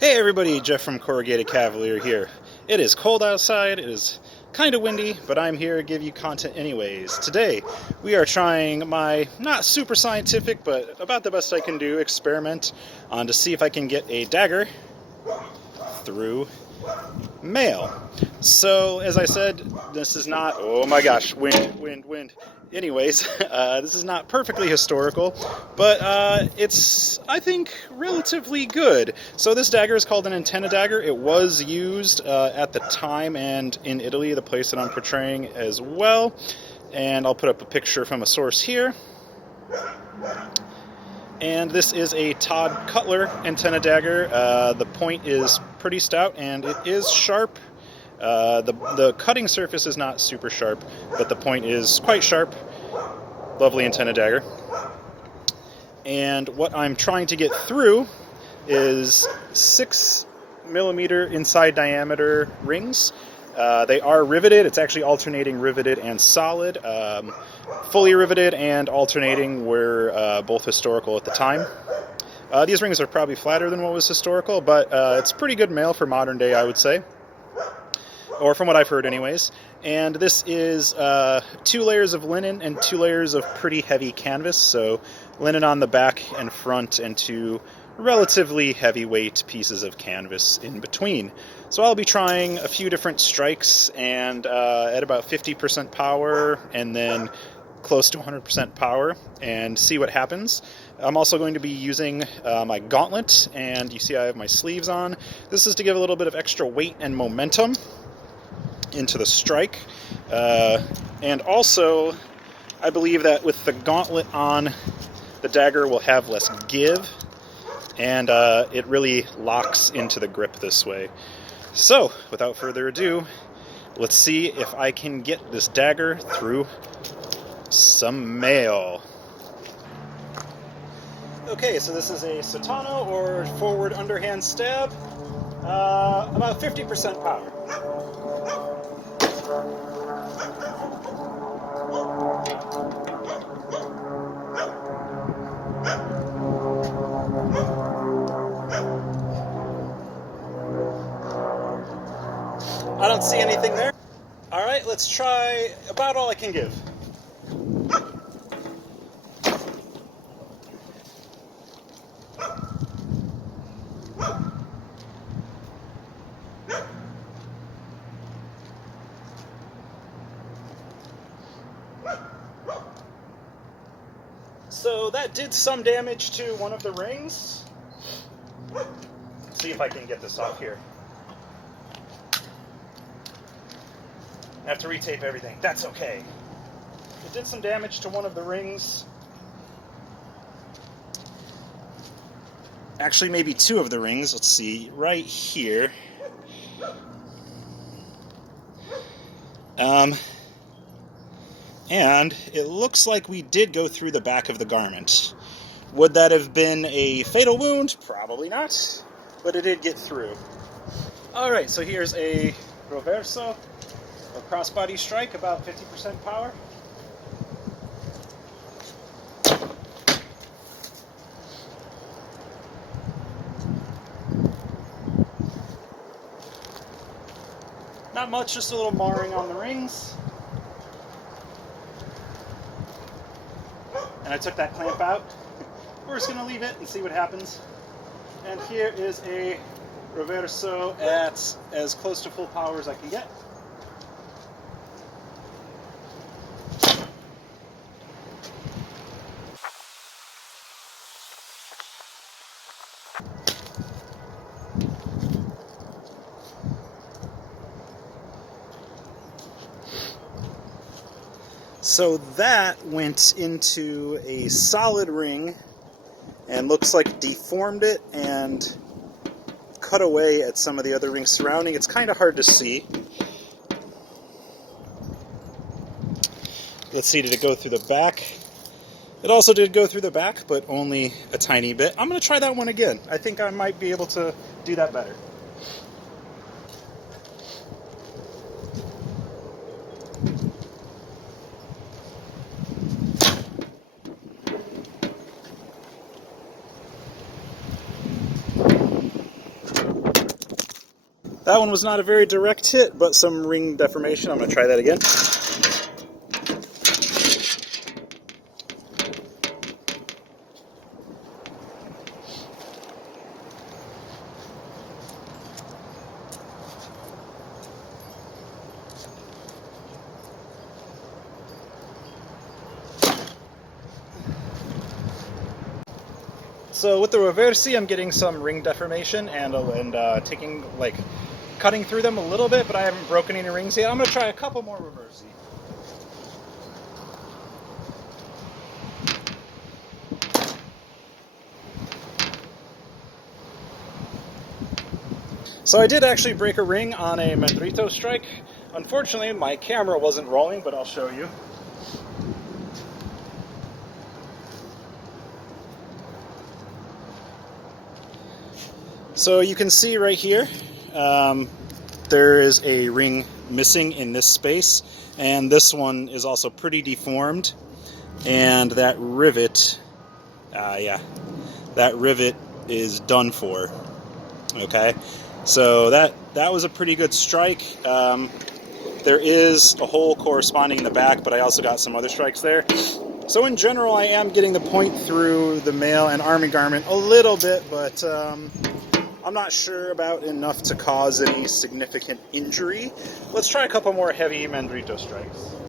Hey everybody, Jeff from Corrugated Cavalier here. It is cold outside, it is kind of windy, but I'm here to give you content anyways. Today, we are trying my not super scientific, but about the best I can do experiment on to see if I can get a dagger through mail. So, as I said, this is not, oh my gosh, wind. Anyways, this is not perfectly historical, but it's, I think, relatively good. So this dagger is called an antenna dagger. It was used at the time and in Italy, the place that I'm portraying as well. And I'll put up a picture from a source here. And this is a Todd Cutler antenna dagger. The point is pretty stout and it is sharp. The cutting surface is not super sharp, but the point is quite sharp. Lovely antenna dagger. And what I'm trying to get through is 6mm inside diameter rings. They are riveted. It's actually alternating riveted and solid. Fully riveted and alternating were both historical at the time. These rings are probably flatter than what was historical, but it's pretty good mail for modern day, I would say. Or from what I've heard anyways. And this is 2 layers of linen and 2 layers of pretty heavy canvas. So linen on the back and front and 2 relatively heavyweight pieces of canvas in between. So I'll be trying a few different strikes and at about 50% power and then close to 100% power and see what happens. I'm also going to be using my gauntlet, and you see I have my sleeves on. This is to give a little bit of extra weight and momentum into the strike. And also, I believe that with the gauntlet on, the dagger will have less give, and it really locks into the grip this way. So, without further ado, let's see if I can get this dagger through some mail. Okay, so this is a Sotano, or forward underhand stab, about 50% power. I don't see anything there. All right, let's try about all I can give. So that did some damage to one of the rings. Let's see if I can get this off here. I have to retape everything. That's okay. It did some damage to one of the rings. Actually, maybe 2 of the rings. Let's see, right here. And it looks like we did go through the back of the garment. Would that have been a fatal wound? Probably not, but it did get through. Alright, so here's a reverso, a crossbody strike, about 50% power. Not much, just a little marring on the rings. And I took that clamp out. We're just going to leave it and see what happens. And here is a reverso at as close to full power as I can get. So that went into a solid ring and looks like deformed it and cut away at some of the other rings surrounding. It's kind of hard to see. Let's see, did it go through the back? It also did go through the back, but only a tiny bit. I'm going to try that one again. I think I might be able to do that better. That one was not a very direct hit, but some ring deformation. I'm going to try that again. So with the reversi, I'm getting some ring deformation and taking, like, cutting through them a little bit, but I haven't broken any rings yet. I'm going to try a couple more reversi. So I did actually break a ring on a mandritto strike. Unfortunately, my camera wasn't rolling, but I'll show you. So you can see right here, there is a ring missing in this space, and this one is also pretty deformed, and that rivet, that rivet is done for. Okay, so that was a pretty good strike. There is a hole corresponding in the back, but I also got some other strikes there. So in general, I am getting the point through the mail and army garment a little bit, but I'm not sure about enough to cause any significant injury. Let's try a couple more heavy mandritto strikes.